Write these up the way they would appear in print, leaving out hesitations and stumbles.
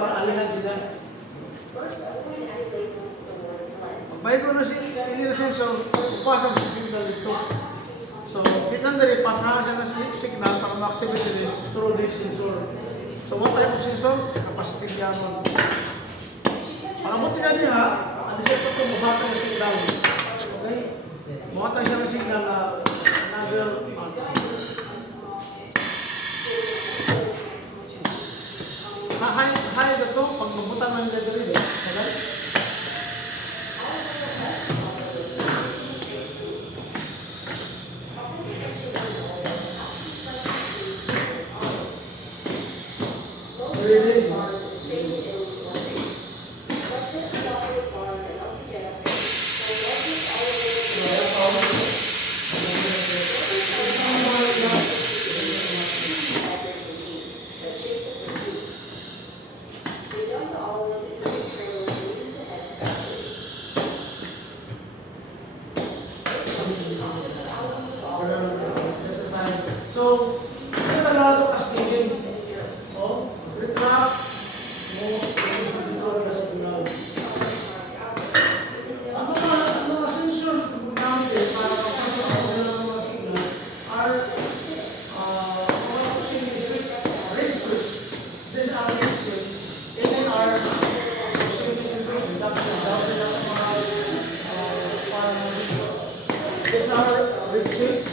para alihan sila. May ko na ini sensor, pasang sa signal ito. So, ikan dari pasahan siya na signal para ma-activate it through this sensor. So, what type of sensor? Capacity diamond. Pagkabuti nga niya, ano siya ito mabata ng signal. Okay? Mabata siya ng signal na another high na ito, pag mabutan ng gagawin. Okay? So, ito na lang ito cascading. O, retract mo, ito na signal. Ang mga sensors natin para kapasok ako ng mga signal are mga pushing switch, red switch. These are red switch. And then are pushing sensors, induction, down na mga these are red switch.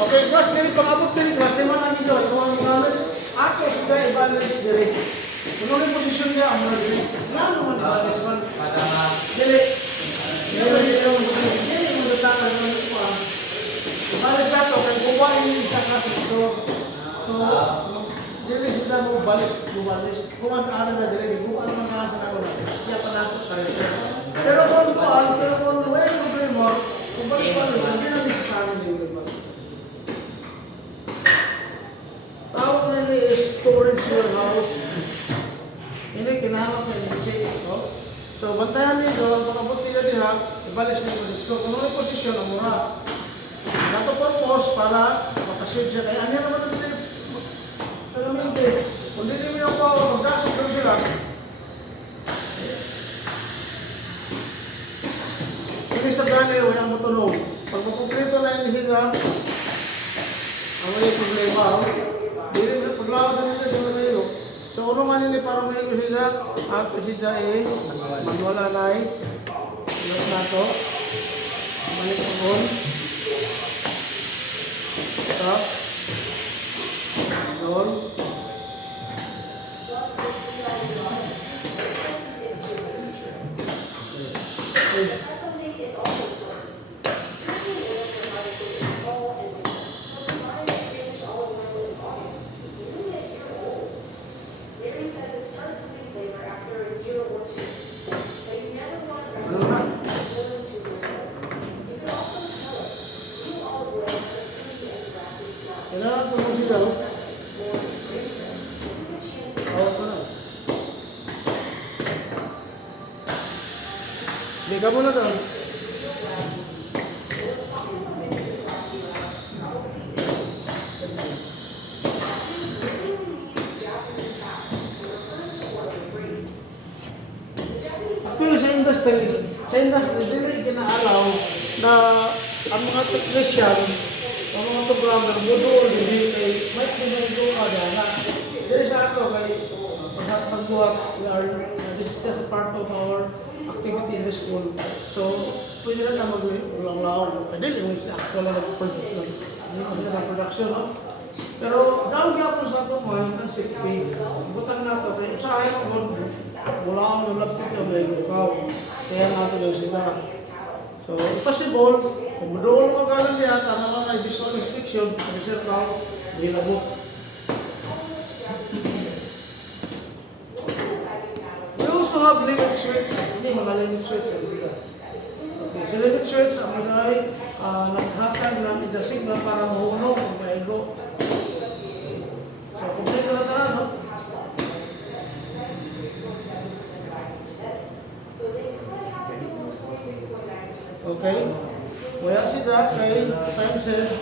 Okay, class diri pag-abot diri class di man ani doon kung ang gamit ato sila i-balance diri. Kung ano yung posisyon niya ang diri. Lang naman i-balance man. Dili. Dili mo datakan ng pa. I-balance nato kay kuwain ni isa class ito. So, dili sila mo balance. Kung ang ano na diri, kung ano man sa ako na. Siya pa nato sa pero kung way problema, kung bakit pa rin, hindi namin sa family mo. Tawag na nila is storage warehouse. Hindi, kinahanap na yung check ito. So, bantayan nito, pagkabot nila diha, ibalis nyo dito. Kung ano yung posisyon, ang mura. Dato purpose para makaswitch siya. Kaya ano naman natin sa namin din. Kung hindi nyo yung power, magkasok lang sila. Hindi sa gani, walang matulog. Pag makumpleto na yun sila, ang may problema. Dili na paglawad na nila sa mga so, ano nga nila para may ito sila? Ato siya magwala na ilos na ito. Balik ko on. Stop. Doon. Kailangan po mo sila. Awag ko na. Liga mo na doon. Actually, sa industry, dili kinaalaw na ang mga technician, ang mga programmer, modul, hindi kay might do ka na. Dili sa ato kay pagbuhat, this is just a part of our activity in the school. So, pwede na na mag-ulang-laon. Dili mo siya actual na nag-product lang. Hindi mo siya na-production. No? Pero, daw gyapon sa ato mo, yung safety. Butang na ito, kaya usahin mo, wala akong nalapit ka may ikaw. Kaya nato yung sila. So, possible, kung madoon mo gano'n niya, tama ka visual inspection, research ka, hilabot. We also have limit switch. Hindi, mga limit switch. Okay, so limit switch, ang mga ay naghatag ng ita signal para mahunong kung maigo. So, kompleto na tara, no? Okay. Kaya sila kay Sam said,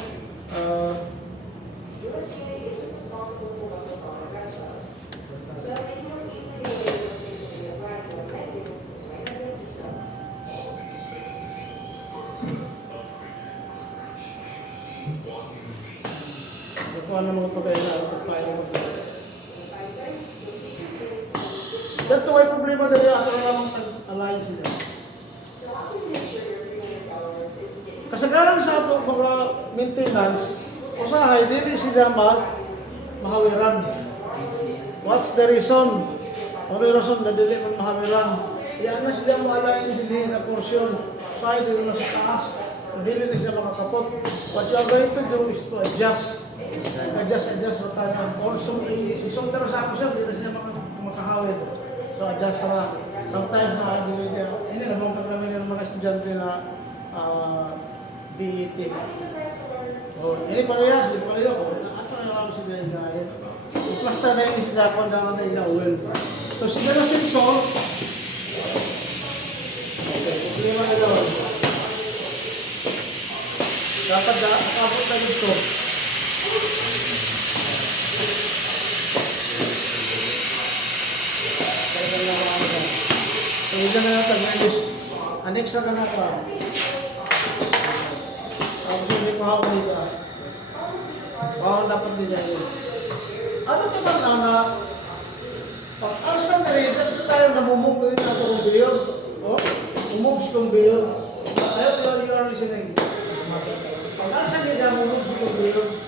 Kung ano mga pagkain na pagkain mo. Dito ay problema dali ato lang alliance nila. Kasagaran sa ato mga maintenance, usahay dili sila mahawiran. What's the reason? Ano yung rason na dili man mahawiran? Yan na sila mo alliance hindi na porsyon. Usahay dili na sa taas. Dili na sila makakapot. What you are going to do is to adjust sa kanyang also isang taro sa ako siya, hindi na siya makahawin. So adjust sa sometimes na hindi na bang kami ng mga estudyante na BET. Ini parehas, di pareho ko. Ato na lang sila yung gaya. Plasta na yung isda ko na oil. So siguro sensor. Okay, problema na doon. Dapat nakabot na dito. So, ito na natin, annex na ka na pa. Tapos hindi pahawin nito. Pahawin dapat din yan. Ano naman na pag-alas ng rin, kasi tayo namumove na rin ang conveyor. Umove si conveyor. Ayaw ko lang yung listening. Pag-alas ng rin, namumove si conveyor.